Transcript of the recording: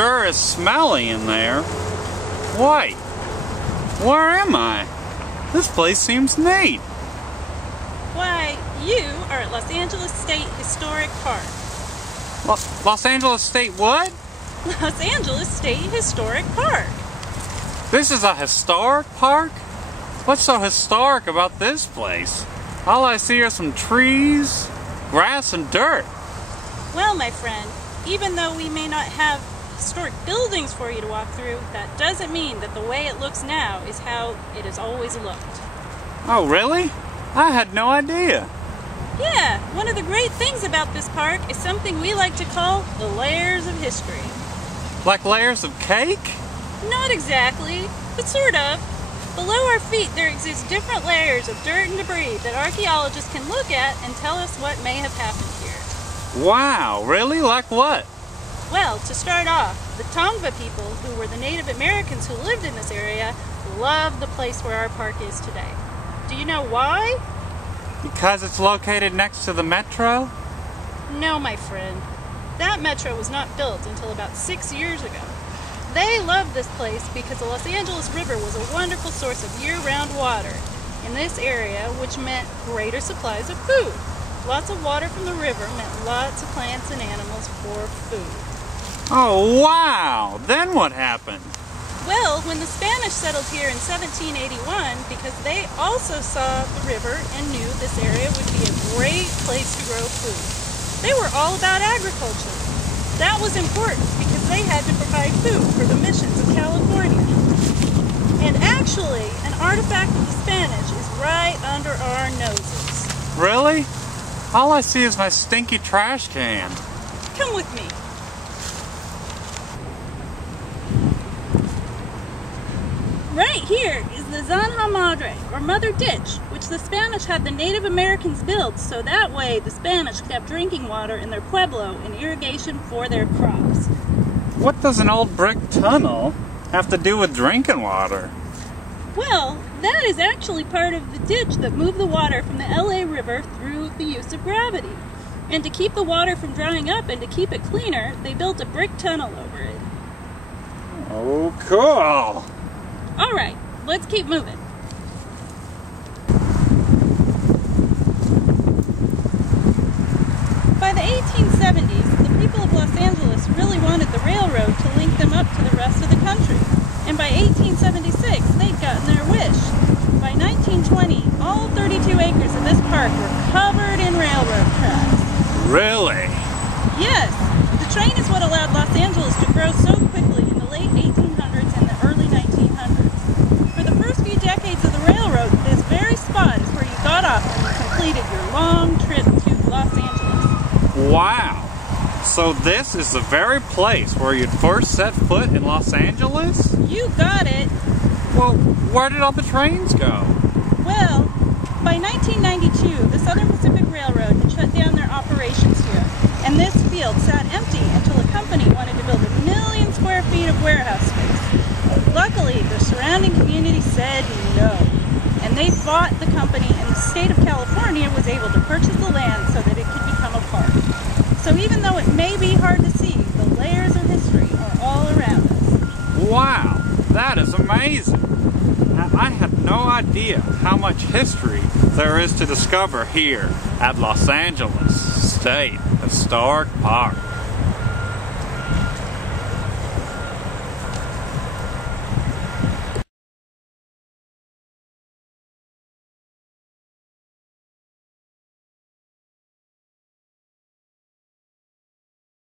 sure is smelly in there. Wait, where am I? This place seems neat. Why, you are at Los Angeles State Historic Park. Los Angeles State what? Los Angeles State Historic Park. This is a historic park? What's so historic about this place? All I see are some trees, grass, and dirt. Well, my friend, even though we may not have historic buildings for you to walk through, that doesn't mean that the way it looks now is how it has always looked. Oh, really? I had no idea. Yeah, one of the great things about this park is something we like to call the layers of history. Like layers of cake? Not exactly, but sort of. Below our feet there exist different layers of dirt and debris that archaeologists can look at and tell us what may have happened here. Wow, really? Like what? Well, to start off, the Tongva people, who were the Native Americans who lived in this area, loved the place where our park is today. Do you know why? Because it's located next to the metro? No, my friend. That metro was not built until about 6 years ago. They loved this place because the Los Angeles River was a wonderful source of year-round water in this area, which meant greater supplies of food. Lots of water from the river meant lots of plants and animals for food. Oh, wow! Then what happened? Well, when the Spanish settled here in 1781, because they also saw the river and knew this area would be a great place to grow food. They were all about agriculture. That was important because they had to provide food for the missions of California. And actually, an artifact of the Spanish is right under our noses. Really? All I see is my stinky trash can. Come with me. Right here is the Zanja Madre, or Mother Ditch, which the Spanish had the Native Americans build so that way the Spanish could have drinking water in their pueblo and irrigation for their crops. What does an old brick tunnel have to do with drinking water? Well, that is actually part of the ditch that moved the water from the LA River through the use of gravity. And to keep the water from drying up and to keep it cleaner, they built a brick tunnel over it. Oh, cool! All right, let's keep moving. By the 1870s, the people of Los Angeles really wanted the railroad to link them up to the rest of the country. And by 1876, they'd gotten their wish. By 1920, all 32 acres of this park were covered in railroad tracks. Really? Yes, the train is what allowed Los Angeles to grow so quickly in the late 1800s and the early 1900s. For the first few decades of the railroad, this very spot is where you got off when you completed your long trip to Los Angeles. Wow! So this is the very place where you'd first set foot in Los Angeles? You got it! Well, where did all the trains go? Well, by 1992, the Southern Pacific Railroad had shut down their operations here, and this field sat empty until a company wanted to build 1 million square feet of warehouse space. Luckily, the surrounding community said no, and they bought the company, and the state of California was able to purchase the land so that it could become a park. So even though it may be hard to see, the layers of history are all around us. Wow, that is amazing. I had no idea how much history there is to discover here at Los Angeles State Historic Park.